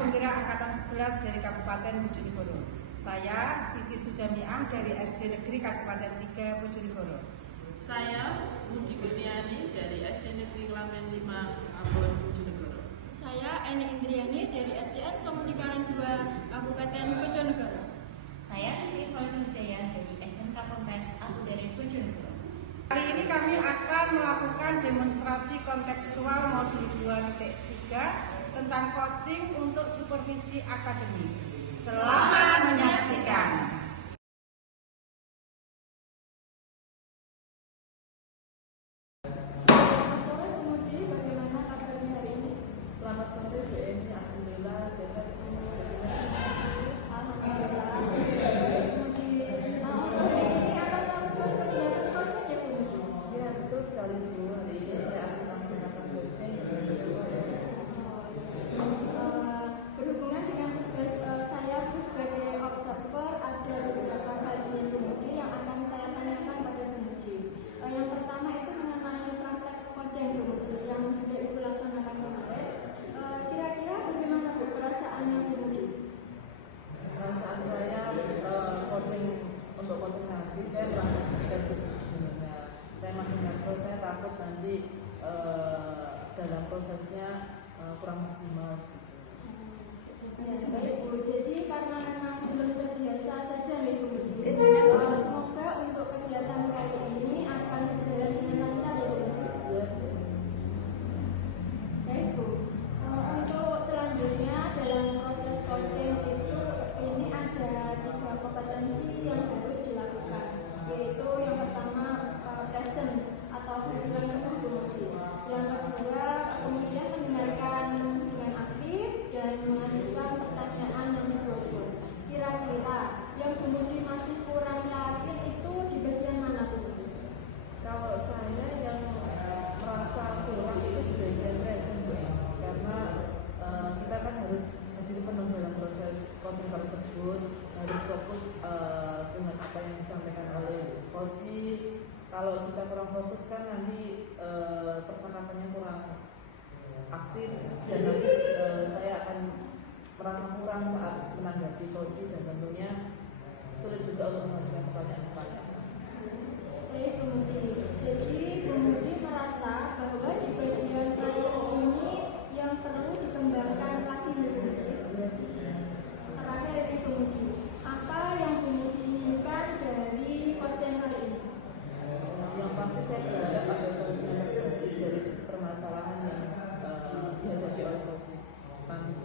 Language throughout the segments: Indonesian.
Perwira Angkatan 11 dari Kabupaten Bojonegoro. Saya Siti Sujamiah dari SD Negeri Kabupaten 3 Bojonegoro. Saya Budi Kurniani dari SD Negeri Klamen 5 Ambon Bojonegoro. Saya Eni Indriani dari SDN Somunikaran 2 Kabupaten Bojonegoro. Saya Siti Valnurdaya dari SMK Ponpes Abu dari Bojonegoro. Kali ini kami akan melakukan demonstrasi kontekstual modul 2.3 tentang coaching untuk supervisi akademik. Selamat menyaksikan. Selamat sore Budi, bagaimana kabarnya hari ini? Selamat sore Bu Eni, alhamdulillah sehat. Alhamdulillah. Budi, hari ini akan melakukan kegiatan coaching ya Budi? Ya betul sekali Bu, hari ini saya akan melaksanakan coaching. Berhubungan dengan tugas saya sebagai observer, ada beberapa hal ini Budi yang akan saya tanyakan pada Budi. Yang pertama itu mengenai praktek coaching Budi yang sudah Ibu laksanakan kemarin. Kira-kira bagaimana Bu perasaannya Budi? Perasaan saya coaching untuk coaching nanti saya merasa terganggu sebenarnya. Saya masih nervous, saya takut nanti dalam prosesnya kurang maksimal. Ya, baik Bu. Jadi karena memang belum terbiasa saja nih Bu. Semoga untuk kegiatan kali ini akan berjalan dengan lancar ya Bu. Ya. Baik Bu. Untuk selanjutnya dalam proses coaching itu ini ada 3 kompetensi yang harus dilakukan, yaitu yang pertama present atau hubungan penuh Budi. Yang kedua kemudian mendengarkan dengan aktif dan mengajukan pertanyaan yang betul. Kira-kira yang Budi masih kurang yakin itu di bagian mana Budi? Kalau saya yang merasa kurang itu di bagian present Bu, karena kita kan harus hadir penuh dalam proses coaching tersebut, harus fokus dengan apa yang disampaikan oleh coach. Kalau kita kurang fokus kan nanti percakapannya kurang aktif dan nanti saya akan merasa kurang saat menanggapi coach dan tentunya sulit juga untuk mengajukan pertanyaan-pertanyaan. Baik Budi. Jadi Budi merasa bahwa di bagian present ini yang perlu dikembangkan lagi Budi. Terakhir ini Budi, apa yang Budi inginkan dari coaching kali ini? Yang pasti saya berharap ada solusi yang terbaik dari permasalahan yang dihadapi oleh coach nanti.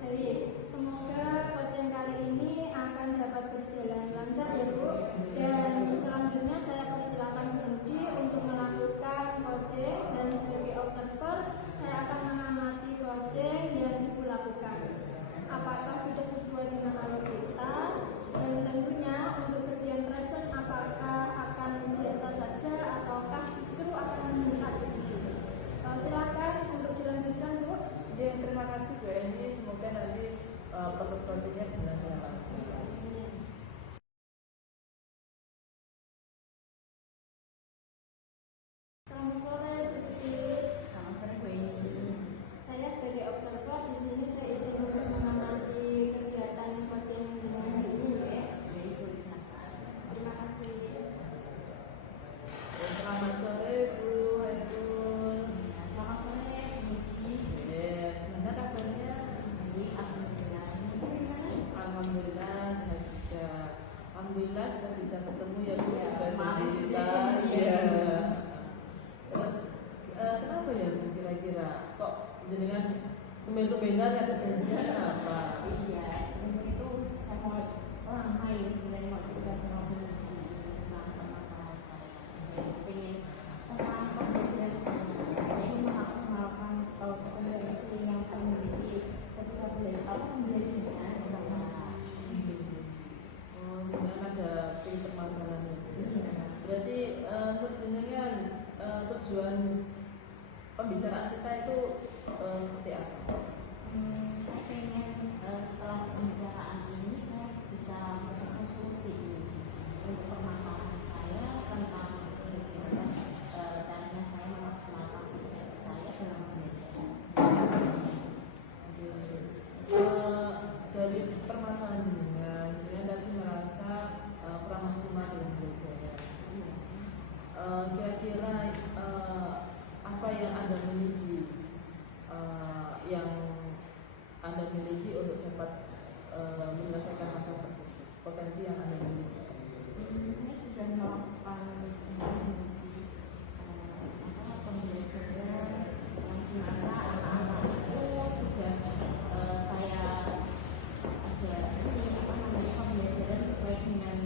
Baik, semoga coaching kali ini akan dapat berjalan lancar ya Bu. Dan selanjutnya saya persilakan Budi untuk melakukan coaching dan sebagai observer saya akan mengamati coaching yang Ibu lakukan. Apakah sudah sesuai dengan alur kita? Dan tentunya untuk bagian present apakah akan biasa saja ataukah justru akan meningkat begitu? Silakan untuk dilanjutkan Bu. Ya, terima kasih Bu Eni, semoga nanti proses coachingnya berjalan dengan lancar. Selamat sore Bu Siti. Selamat sore Bu Eni. Saya sebagai observer di sini saya izin untuk mengamati kegiatan coaching jenengan hari ini ya. Ibu silakan. Terima kasih. Selamat sore Bu Hairul. Selamat sore Budi. Gimana kabarnya? Baik, alhamdulillah. Alhamdulillah sehat juga. Alhamdulillah kita bisa ketemu ya Bu. Ya, Bisa maaf, kita. ya. Ya. Terus kenapa ya Bu kira-kira kok jenengan tumben-tumbenan ngajak janjian apa? Iya, sebelum itu saya mau hai sebenarnya mau juga sama Budi tentang permasalahan saya. Saya ingin tentang pembelajaran saya ingin memaksimalkan kompetensi yang saya miliki ketika belajarnya Oh, jenengan ada sedikit permasalahan ya Bu. Iya. Berarti untuk jenengan tujuan pembicaraan kita itu seperti apa? Saya pengen setelah pembicaraan ini saya bisa menemukan solusi untuk permasalahan saya tentang bagaimana caranya saya memaksimalkan potensi saya dalam belajar. pembelajaran. Kira-kira apa yang Anda miliki untuk dapat menyelesaikan masalah tersebut, potensi yang Anda miliki? Saya sudah melakukan pembelajaran yang dimana anak-anak itu sudah saya ajari pembelajaran sesuai dengan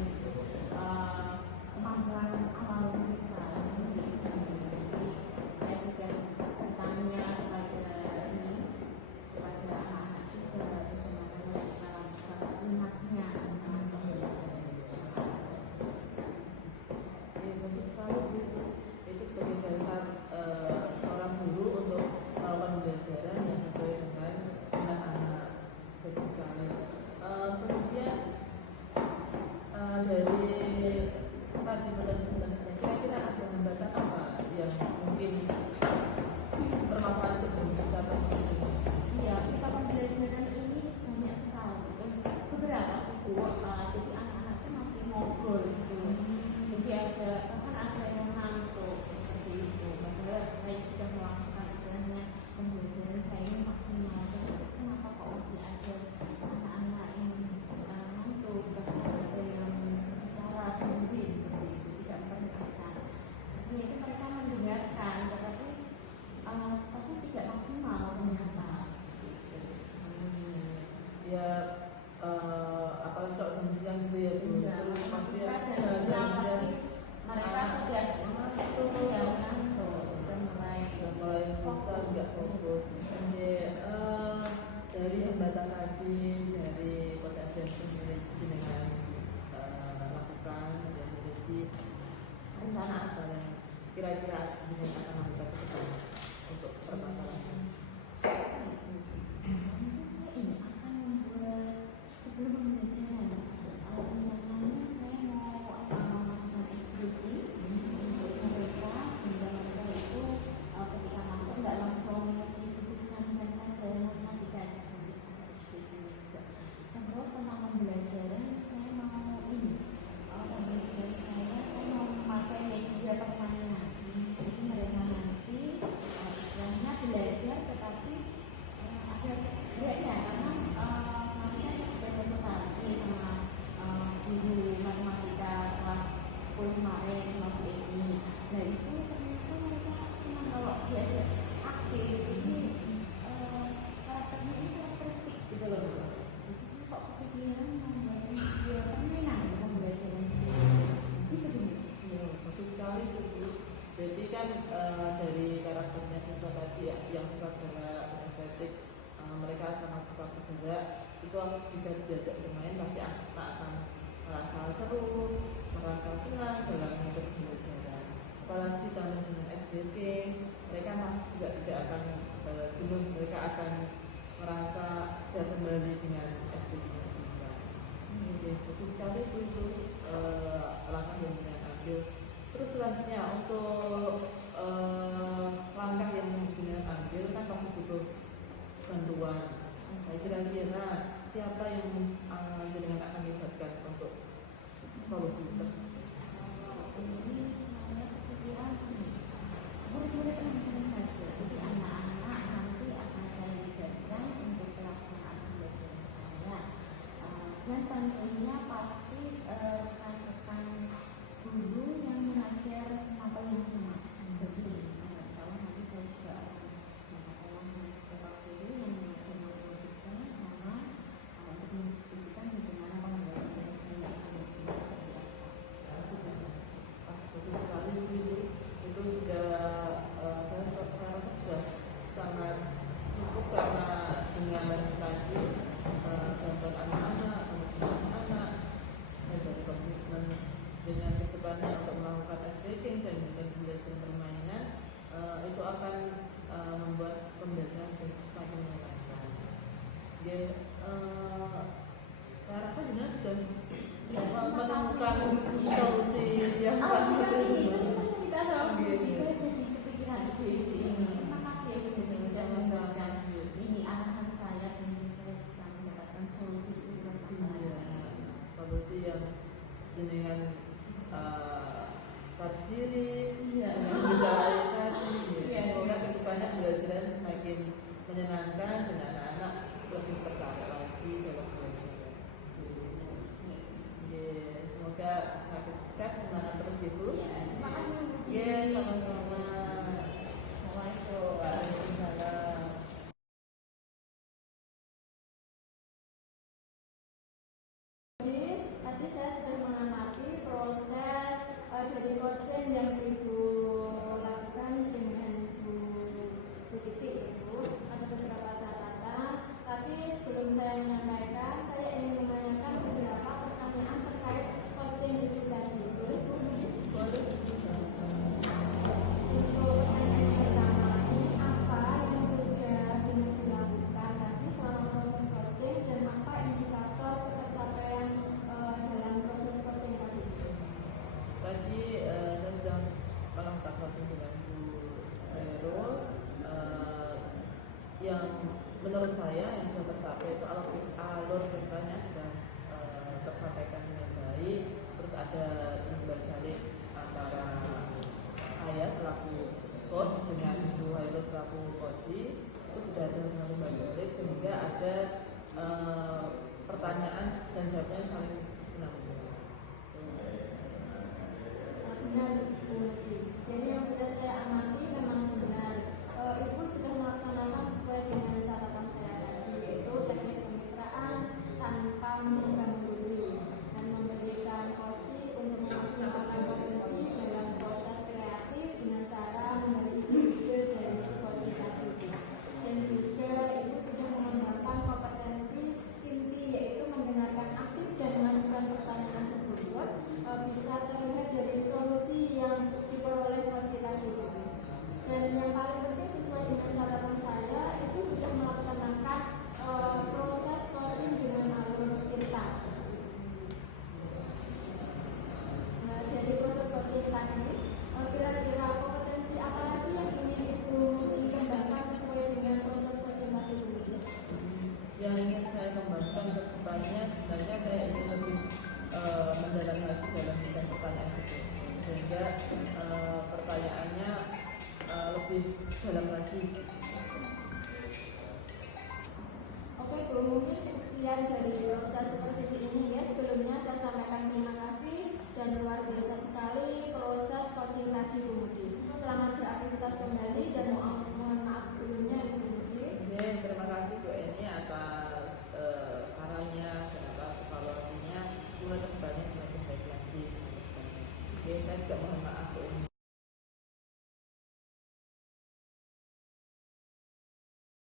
kemampuan awal mereka. Jadi saya sudah bertanya kepada anak-anak juga bagaimana cara minatnya dengan pembelajaran. Bagus sekali Bu. Itu sebagai dasar seorang guru untuk melakukan pembelajaran yang sesuai dengan anak-anak. Bagus sekali. Kemudian dari tadi penjelasan, kira-kira ada hambatan apa yang mungkin permasalahan itu belum bisa terselesaikan? Iya, kita pembelajaran ini banyak sekali. Beberapa sih Bu, jadi anak-anak itu masih ngobrol gitu. Jadi bahkan ada yang ngantuk seperti itu. Padahal saya sudah melakukan istilahnya pembelajaran saya ini maksimal. Tapi kenapa kok masih ada anak-anak yang ngantuk? Bahkan ada yang bicara sendiri seperti itu, tidak memperhatikan. Jadi itu mereka mendengarkan, tapi tidak maksimal ternyata. Ya, apalagi soal siang gitu ya Bu. Terus pasti mereka sudah ngantuk, sudah mulai bisa nggak fokus. Dari hambatan tadi, dari potensi yang sendiri dengan lakukan dan memiliki rencana apa yang kira-kira dengan akan bisa kita untuk permasalahan. Ini akan membuat sebelum pembelajaran rencananya saya mau melakukan SBT untuk mereka sehingga mereka itu ketika masuk nggak langsung disebutkan mereka saja matematika nanti ada SBT-nya juga. Dan terus tentang pembelajaran saya mau pembelajaran saya mau memakai media permainan. Jadi mereka nanti istilahnya belajar tetapi ada bedanya karena nanti kan sudah berkomunikasi sama guru matematika kelas 10 kemarin sama Bu Eni. Nah itu ternyata mereka senang kalau diajak aktif. Jadi karakternya itu karakteristik gitu loh. Jadi kok kepikiran membuat media permainan pembelajaran gitu dulu. Bagus sekali Bu. Jadi kan dari karakternya siswa tadi yang suka gerak, estetik, mereka sangat suka bergerak. Itu jika diajak bermain pasti anak akan merasa seru, merasa senang dalam mengikuti pembelajaran. Apalagi ditambah dengan SBT, mereka masih juga tidak akan jenuh, mereka akan merasa sudah kembali dengan SBT-nya juga. Bagus sekali Bu itu langkah yang ambil. Terus selanjutnya untuk langkah yang dengan ambil kan pasti butuh bantuan. Nah, kira-kira siapa yang dengan akan dilibatkan untuk solusi tersebut? Ini saya kepikiran murid-murid langsung saja. Jadi anak-anak nanti akan saya libatkan untuk pelaksanaan pembelajaran saya. Dan tentunya pasti rekan-rekan guru yang mengajar mata yang sama. Jadi kalau nanti saya juga akan mengatakan beberapa guru yang mengajar sama untuk mendiskusikan bagaimana pembelajaran saya akan Bagus sekali itu sudah saya rasa sudah sangat cukup karena dengan tadi bantuan anak-anak dari komitmen dengan kedepannya untuk melakukan SBT dan dengan pembelajaran permainan itu akan membuat pembelajaran semakin menyenangkan. Saya rasa juga sudah menemukan solusi yang sangat ini kita jadi kepikiran ide-ide ini. Terima kasih ya Bu sudah memberikan ini arahan saya sehingga saya bisa mendapatkan solusi untuk masalah. solusi yang dengan sadar diri, Iya. berjalan tadi. Iya. Semoga kedepannya belajaran semakin menyenangkan dan anak-anak lebih tertarik lagi dalam belajar. Semoga semakin sukses, semangat terus gitu. Terima kasih. Sama-sama. Assalamualaikum. Waalaikumsalam. Tadi saya sudah mengamati proses dari coaching yang Ibu lakukan dengan Ibu Titi itu ada beberapa catatan. Tapi sebelum saya menyampaikan, saya ingin menanyakan beberapa pertanyaan terkait coaching itu tadi. Boleh Bu? Boleh. Untuk pertanyaan pertama, ini apa yang sudah dilakukan tadi selama proses coaching dan apa indikator pencapaian dalam proses coaching tadi? Tadi saya sudah melakukan coaching dengan Bu Vero. Yang menurut saya yang sudah tercapai itu alur ceritanya sudah tersampaikan dengan baik. Terus ada imbal balik antara saya selaku coach dengan Bu Vero selaku coach, itu sudah ada imbal balik sehingga ada pertanyaan dan jawabnya saling sinambung. Benar, Bu Muti. Jadi yang sudah saya amati memang benar. Ibu sudah melaksanakan sesuai dengan catatan saya tadi, yaitu teknik kemitraan tanpa menggurui dan memberikan coaching untuk memaksimalkan potensi dalam proses kreatif dengan cara memberi ide dari si coaching tadi. Dan juga ibu sudah mengembangkan kompetensi inti, yaitu mendengarkan aktif dan mengajukan pertanyaan tersebut bisa terlihat dari solusi yang diperoleh coaching tadi. Dan yang paling penting sesuai dengan catatan saya itu sudah melaksanakan proses coaching dengan alur lintas. Jadi proses coaching tadi kira-kira kompetensi apa lagi yang ingin Ibu dikembangkan sesuai dengan proses coaching tadi? Yang ingin saya kembangkan ke depannya sebenarnya saya ingin lebih mendalami lagi dalam bidang pertanyaan itu, sehingga pertanyaannya lebih dalam lagi. Oke Bu, mungkin cukup sekian dari proses supervisi ini ya. Sebelumnya saya sampaikan terima kasih dan luar biasa sekali proses coaching tadi Bu Muti. Selamat beraktivitas kembali dan mohon maaf sebelumnya Ibu Muti. Terima kasih Bu Eni atas sarannya dan atas evaluasinya. Semoga kedepannya semakin baik lagi. Saya juga mohon maaf